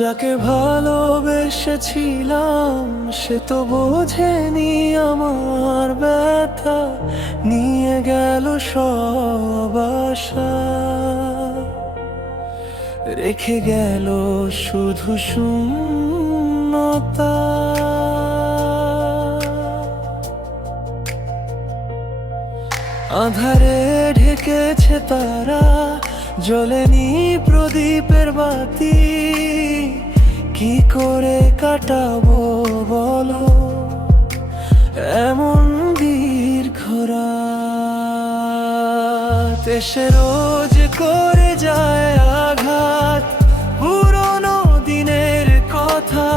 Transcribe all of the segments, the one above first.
যাকে ভালোবেসেছিলাম সে তো বোঝেনি আমার ব্যথা, নিয়ে গেল সব আশা, রেখে গেল শুধু শূন্যতা। আধারে ঢেকেছে তারা, জ্বলেনি প্রদীপের বাতি, কি করে কাটাবো বলো এমন দীর্ঘ রাত। এসে রোজ করে যায় আঘাত, পুরনো দিনের কথা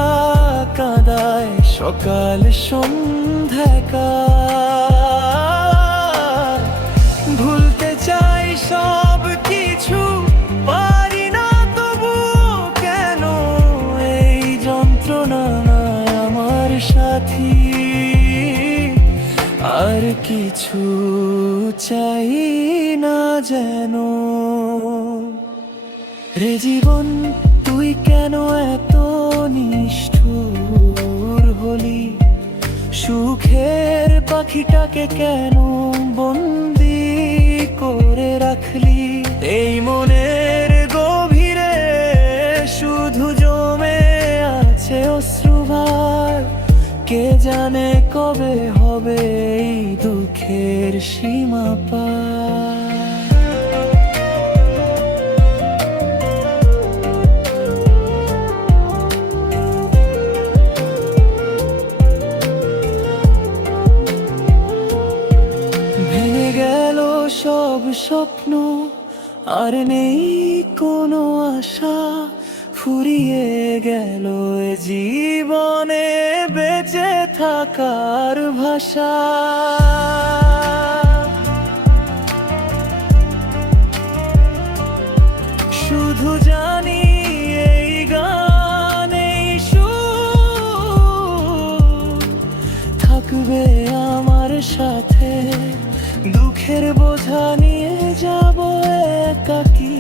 কাঁদায় সকাল সন্ধ্যাকার। ভুলতে চাই সব কিছু, পারি না তবু কেন এই যন্ত্রণা আমার সাথী। আর কিছু চাই না যেন। রে জীবন তুই কেন এত নিষ্ঠুর হলি, সুখের পাখিটাকে কেন বন্দি করে রাখলি। এই মনের গভীরে শুধু জমে আছে অশ্রুভার, কে জানে কবে হবে এই দুঃখের সীমা পার। ভেঙে গেল সব স্বপ্ন, আর নেই কোনো আশা, ফুরিয়ে গেল এ জীবনে বেঁচে থাকার ভাষা। শুধু জানি এই গানেই সুর থাকবে আমার সাথে, দুঃখের বোঝা নিয়ে যাব একাকী।